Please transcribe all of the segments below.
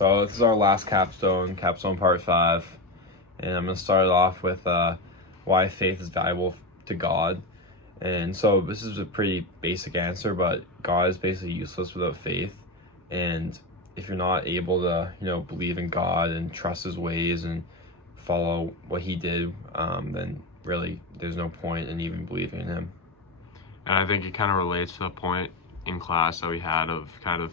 So this is our last capstone part 5, and I'm going to start it off with why faith is valuable to God. And so this is a pretty basic answer, but God is basically useless without faith. And if you're not able to, believe in God and trust His ways and follow what He did, then really there's no point in even believing in Him. And I think it kind of relates to the point in class that we had of kind of,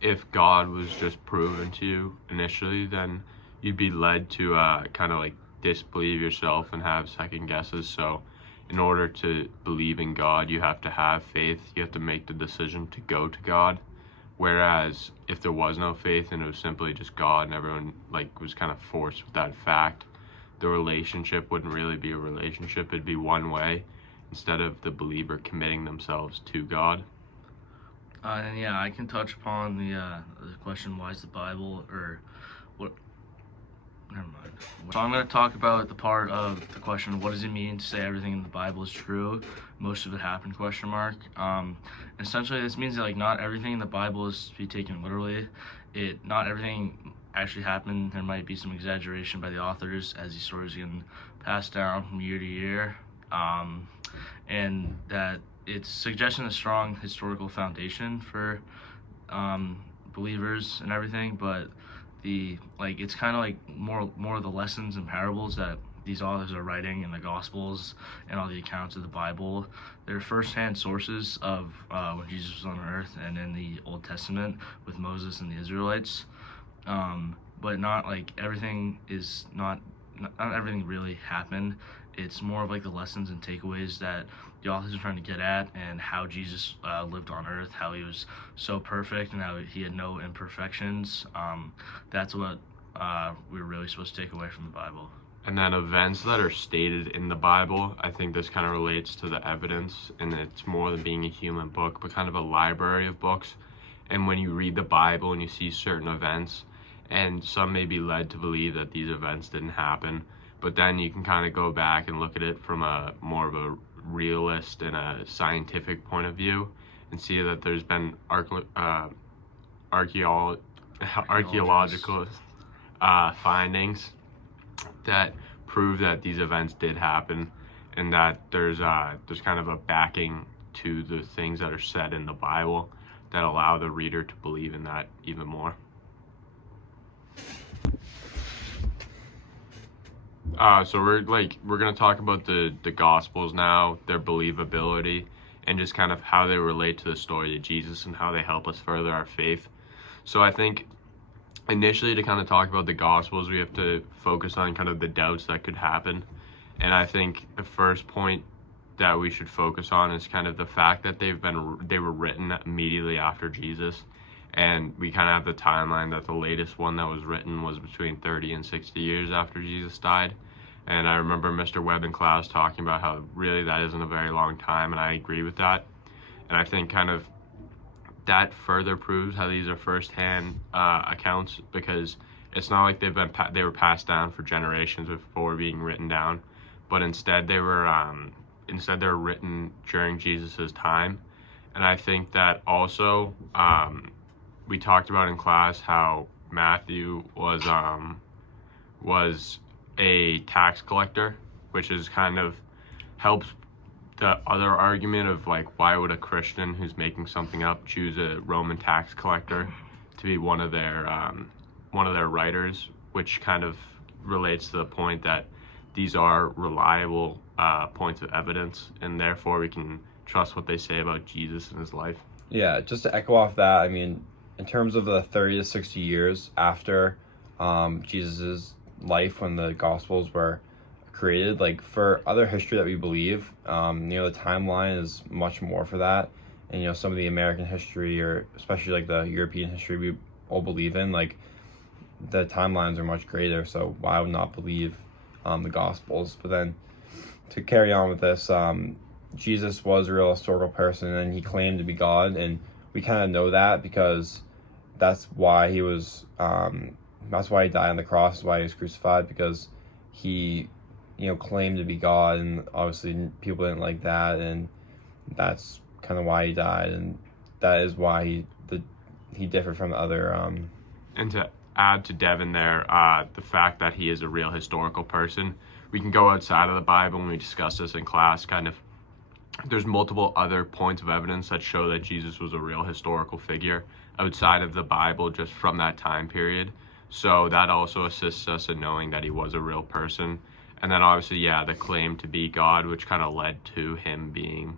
if God was just proven to you initially, then you'd be led to kind of like disbelieve yourself and have second guesses. So in order to believe in God, you have to have faith. You have to make the decision to go to God. Whereas if there was no faith and it was simply just God and everyone was kind of forced with that fact, the relationship wouldn't really be a relationship. It'd be one way instead of the believer committing themselves to God. And yeah, I can touch upon the question, why is the Bible, or what? Never mind. So I'm going to talk about the part of the question, what does it mean to say everything in the Bible is true? Most of it happened, ? Essentially, this means that not everything in the Bible is to be taken literally. Not everything actually happened. There might be some exaggeration by the authors as these stories get passed down from year to year, and that it's suggesting a strong historical foundation for believers and everything, but it's kind of more of the lessons and parables that these authors are writing in the Gospels and all the accounts of the Bible. They're first-hand sources of when Jesus was on earth and in the Old Testament with Moses and the Israelites, but not everything is not everything really happened. It's more of the lessons and takeaways that the authors are trying to get at, and how Jesus lived on earth, how he was so perfect and how he had no imperfections. That's what we're really supposed to take away from the Bible. And then events that are stated in the Bible, I think this kind of relates to the evidence, and it's more than being a human book, but kind of a library of books. And when you read the Bible and you see certain events, and some may be led to believe that these events didn't happen, but then you can kind of go back and look at it from a more of a realist and a scientific point of view and see that there's been archaeological findings that prove that these events did happen, and that there's kind of a backing to the things that are said in the Bible that allow the reader to believe in that even more. So we're going to talk about the Gospels now, their believability, and just kind of how they relate to the story of Jesus and how they help us further our faith. So I think initially, to kind of talk about the Gospels, we have to focus on kind of the doubts that could happen. And I think the first point that we should focus on is kind of the fact that they were written immediately after Jesus. And we kind of have the timeline that the latest one that was written was between 30 and 60 years after Jesus died. And I remember Mr. Webb in class talking about how really that isn't a very long time, and I agree with that. And I think kind of that further proves how these are first-hand accounts, because it's not like they were passed down for generations before being written down, but instead they were written during Jesus's time. And I think that also we talked about in class how Matthew was a tax collector, which is kind of helps the other argument of why would a Christian who's making something up choose a Roman tax collector to be one of their writers, which kind of relates to the point that these are reliable points of evidence, and therefore we can trust what they say about Jesus and his life. Yeah, just to echo off that, I mean, in terms of the 30 to 60 years after Jesus's life, when the Gospels were created, for other history that we believe, the timeline is much more for that. And some of the American history, or especially the European history we all believe in, the timelines are much greater. So why would not believe the Gospels? But then to carry on with this, Jesus was a real historical person, and he claimed to be God, and we kind of know that because that's why he was that's why he died on the cross, that's why he was crucified, because he claimed to be God, and obviously people didn't like that, and that's kind of why he died, and that is why he differed from the other And to add to Devin there, the fact that he is a real historical person, we can go outside of the Bible, and we discussed this in class, kind of there's multiple other points of evidence that show that Jesus was a real historical figure outside of the Bible, just from that time period. So that also assists us in knowing that he was a real person. And then obviously, yeah, the claim to be God, which kind of led to him being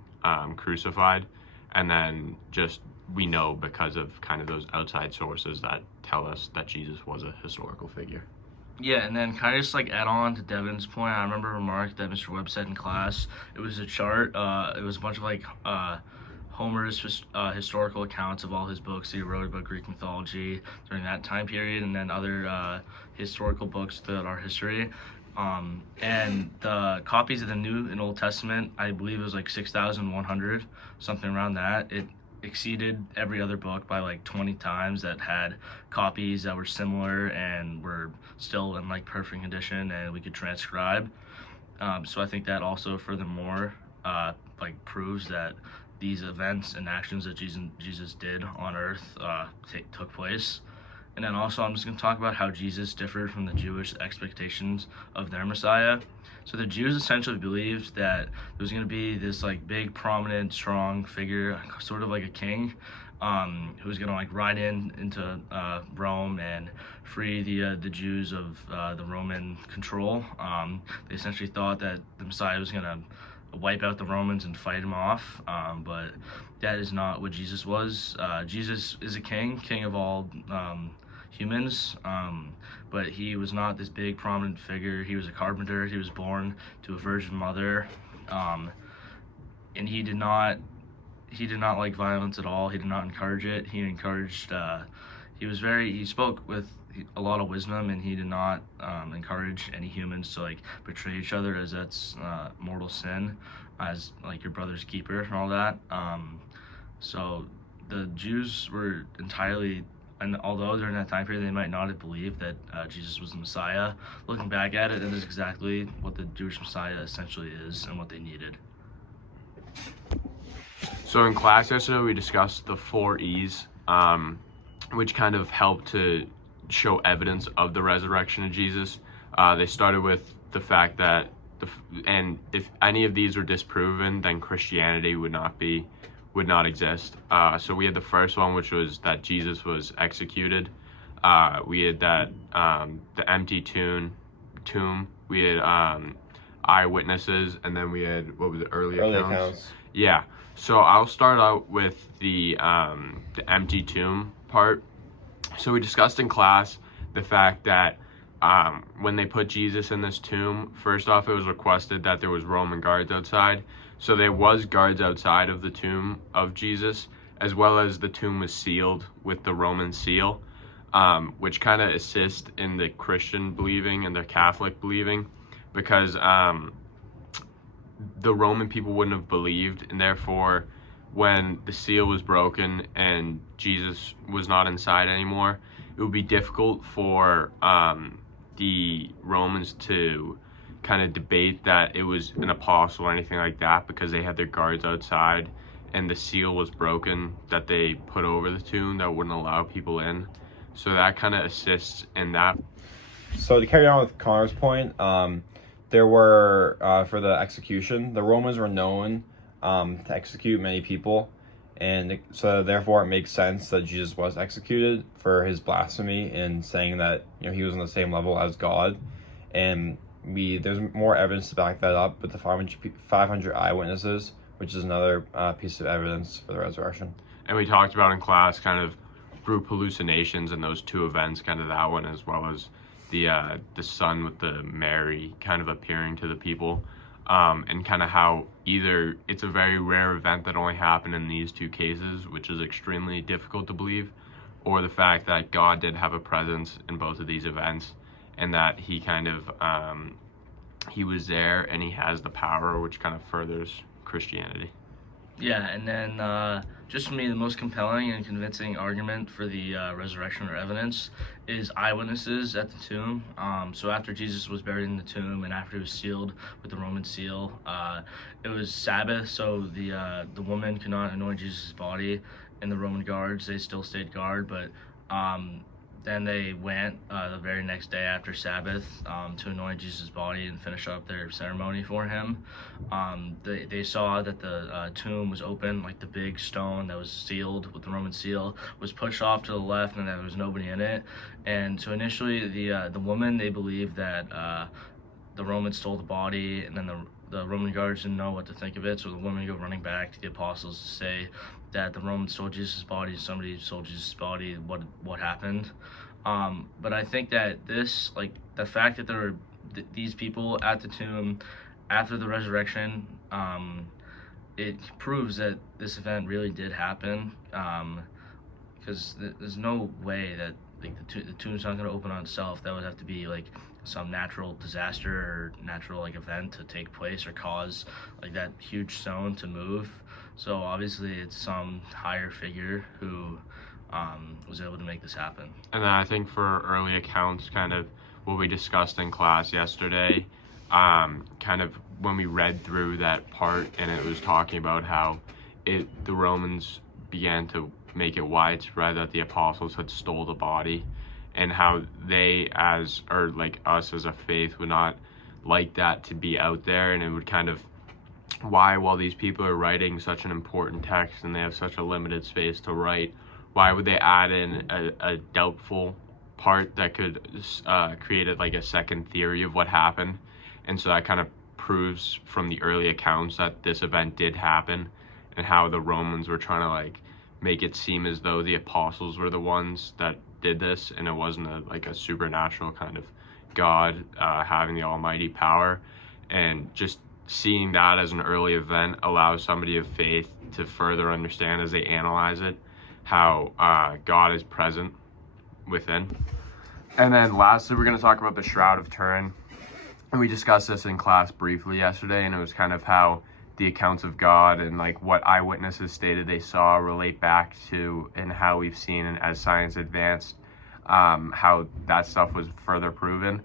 crucified. And then just we know because of kind of those outside sources that tell us that Jesus was a historical figure. Yeah, and then kind of just like add on to Devin's point, I remember a remark that Mr. Webb said in class. It was a chart. It was a bunch of like Homer's historical accounts of all his books that he wrote about Greek mythology during that time period, and then other historical books throughout our history. And the copies of the New and Old Testament, I believe it was like 6,100, something around that. It exceeded every other book by like 20 times that had copies that were similar and were still in like perfect condition and we could transcribe. So I think that also furthermore like proves that these events and actions that Jesus did on earth took place. And then also I'm just going to talk about how Jesus differed from the Jewish expectations of their Messiah. So the Jews essentially believed that there was going to be this like big, prominent, strong figure, sort of like a king, who was going to like ride into Rome and free the Jews of the Roman control. They essentially thought that the Messiah was going to wipe out the Romans and fight them off, but that is not what Jesus was. Jesus is a king of all humans, but he was not this big prominent figure. He was a carpenter. He was born to a virgin mother, and he did not like violence at all. He did not encourage it. He encouraged he spoke with a lot of wisdom, and he did not encourage any humans to like betray each other, as that's mortal sin, as like your brother's keeper and all that. So the Jews were entirely, and although during that time period they might not have believed that Jesus was the Messiah, looking back at it, it is exactly what the Jewish Messiah essentially is and what they needed. So in class yesterday, we discussed the 4 E's, which kind of helped to show evidence of the resurrection of Jesus. They started with the fact that, and if any of these were disproven, then Christianity would not exist. So we had the first one, which was that Jesus was executed. We had that the empty tomb. We had eyewitnesses, and then we had, what was it, early accounts? Yeah. So I'll start out with the empty tomb part. So we discussed in class the fact that when they put Jesus in this tomb, first off, it was requested that there was Roman guards outside. So there was guards outside of the tomb of Jesus, as well as the tomb was sealed with the Roman seal, which kind of assist in the Christian believing and the Catholic believing, because the Roman people wouldn't have believed, and therefore when the seal was broken and Jesus was not inside anymore, it would be difficult for the Romans to kind of debate that it was an apostle or anything like that, because they had their guards outside and the seal was broken that they put over the tomb that wouldn't allow people in. So that kind of assists in that. So to carry on with Connor's point, there were, for the execution, the Romans were known to execute many people, and so therefore it makes sense that Jesus was executed for his blasphemy in saying that, he was on the same level as God. And there's more evidence to back that up with the 500 eyewitnesses, which is another piece of evidence for the resurrection. And we talked about in class kind of group hallucinations and those 2 events, kind of that one, as well as the son with the Mary kind of appearing to the people, and kind of how either it's a very rare event that only happened in these 2 cases, which is extremely difficult to believe, or the fact that God did have a presence in both of these events, and that he kind of he was there and he has the power, which kind of furthers Christianity. Yeah, and then just for me, the most compelling and convincing argument for the resurrection or evidence is eyewitnesses at the tomb. So after Jesus was buried in the tomb and after he was sealed with the Roman seal, it was Sabbath, so the woman could not anoint Jesus' body, and the Roman guards, they still stayed guard, but then they went the very next day after Sabbath to anoint Jesus' body and finish up their ceremony for him. They saw that the tomb was open, like the big stone that was sealed with the Roman seal was pushed off to the left, and there was nobody in it. And so initially, the woman, they believed that the Romans stole the body, and then the Roman guards didn't know what to think of it, so the women go running back to the apostles to say that the Romans stole Jesus' body, somebody stole Jesus' body, what happened. But I think that this, like, the fact that there were these people at the tomb after the resurrection, it proves that this event really did happen, because there's no way that, like, the tomb's not going to open on itself. That would have to be like some natural disaster or natural, like, event to take place or cause, like, that huge stone to move. So obviously it's some higher figure who was able to make this happen. And then I think for early accounts, kind of what we discussed in class yesterday, kind of when we read through that part, and it was talking about how the Romans began to make it widespread that the apostles had stole the body, and how they, as, or like us as a faith, would not like that to be out there. And it would kind of, why, while these people are writing such an important text and they have such a limited space to write, why would they add in a doubtful part that could create like a second theory of what happened? And so that kind of proves from the early accounts that this event did happen, and how the Romans were trying to like make it seem as though the apostles were the ones that did this, and it wasn't a supernatural kind of God having the almighty power. And just seeing that as an early event allows somebody of faith to further understand, as they analyze it, how God is present within. And then lastly, we're going to talk about the Shroud of Turin. And we discussed this in class briefly yesterday, and it was kind of how the accounts of God and like what eyewitnesses stated they saw relate back to, and how we've seen, and as science advanced, how that stuff was further proven.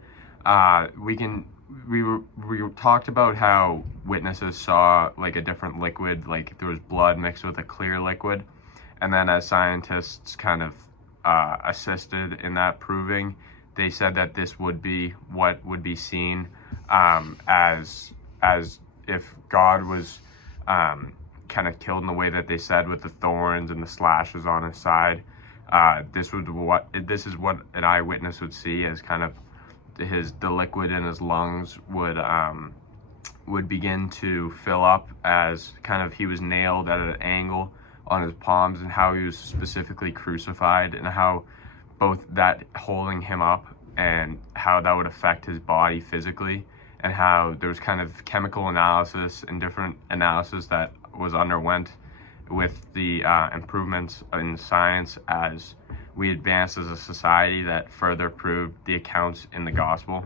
We talked about how witnesses saw like a different liquid, like there was blood mixed with a clear liquid, and then as scientists kind of assisted in that proving, they said that this would be what would be seen as if God was kind of killed in the way that they said, with the thorns and the slashes on his side. This is what an eyewitness would see, as kind of the liquid in his lungs would begin to fill up, as kind of he was nailed at an angle on his palms, and how he was specifically crucified, and how both that holding him up and how that would affect his body physically, and how there was kind of chemical analysis and different analysis that was underwent with the improvements in science as we advanced as a society, that further proved the accounts in the gospel.